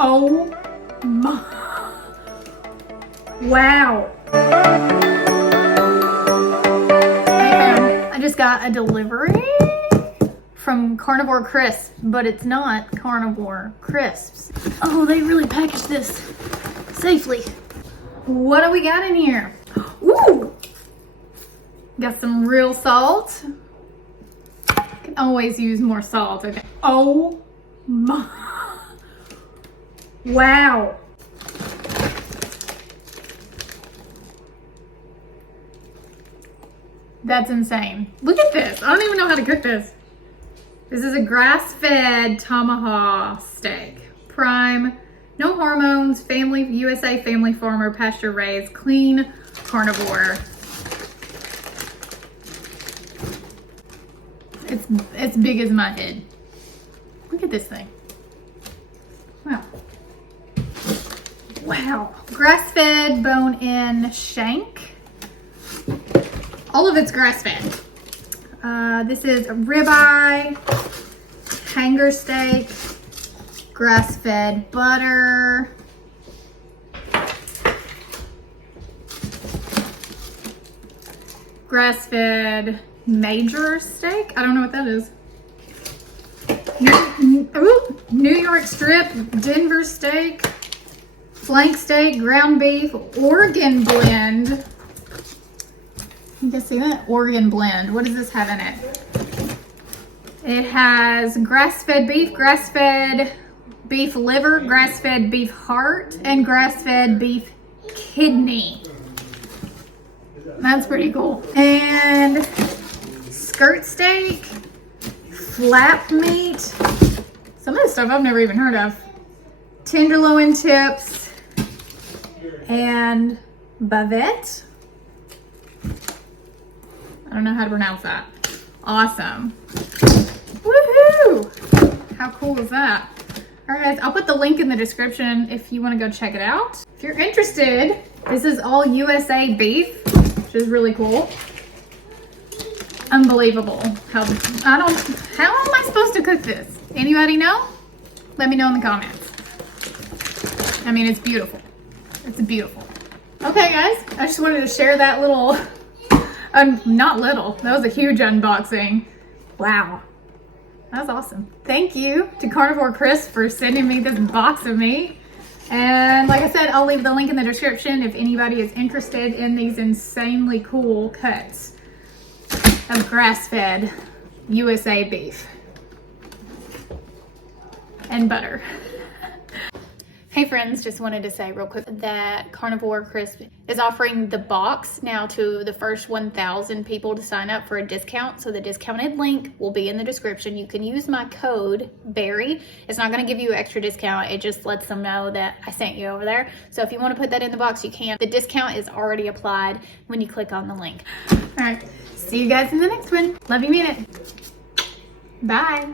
Oh my, wow. Hey fam, I just got a delivery from Carnivore Crisps, but it's not Carnivore Crisps. Oh, they really packaged this safely. What do we got in here? Ooh, got some real salt. Can always use more salt. Okay. Oh my, wow. That's insane. Look at this. I don't even know how to cook this. This is a grass-fed tomahawk steak. Prime, no hormones, family, USA family farmer, pasture raised, clean, carnivore. It's big as my head. Look at this thing. Wow. Wow. Grass-fed bone-in shank. All of it's grass-fed. This is a ribeye, hanger steak, grass-fed butter, grass-fed major steak. I don't know what that is. New York strip, Denver steak, flank steak, ground beef, Oregon blend. You can see that? Oregon blend. What does this have in it? It has grass-fed beef liver, grass-fed beef heart, and grass-fed beef kidney. That's pretty cool. And skirt steak, flap meat. Some of this stuff I've never even heard of. Tenderloin tips and bavette. I don't know how to pronounce that. Awesome. Woohoo! How cool is that? All right, guys, I'll put the link in the description if you want to go check it out. If you're interested, this is all USA beef, which is really cool. Unbelievable. How am I supposed to cook this? Anybody know? Let me know in the comments. I mean, it's beautiful. It's beautiful. Okay, guys, I just wanted to share that little, not little, that was a huge unboxing. Wow. That was awesome. Thank you to Carnivore Crisps for sending me this box of meat. And like I said, I'll leave the link in the description if anybody is interested in these insanely cool cuts of grass-fed USA beef and butter. Hey friends, just wanted to say real quick that Carnivore Crisp is offering the box now to the first 1,000 people to sign up for a discount. So the discounted link will be in the description. You can use my code BARRY. It's not going to give you an extra discount. It just lets them know that I sent you over there. So if you want to put that in the box, you can. The discount is already applied when you click on the link. All right, see you guys in the next one. Love you, mean it. Bye.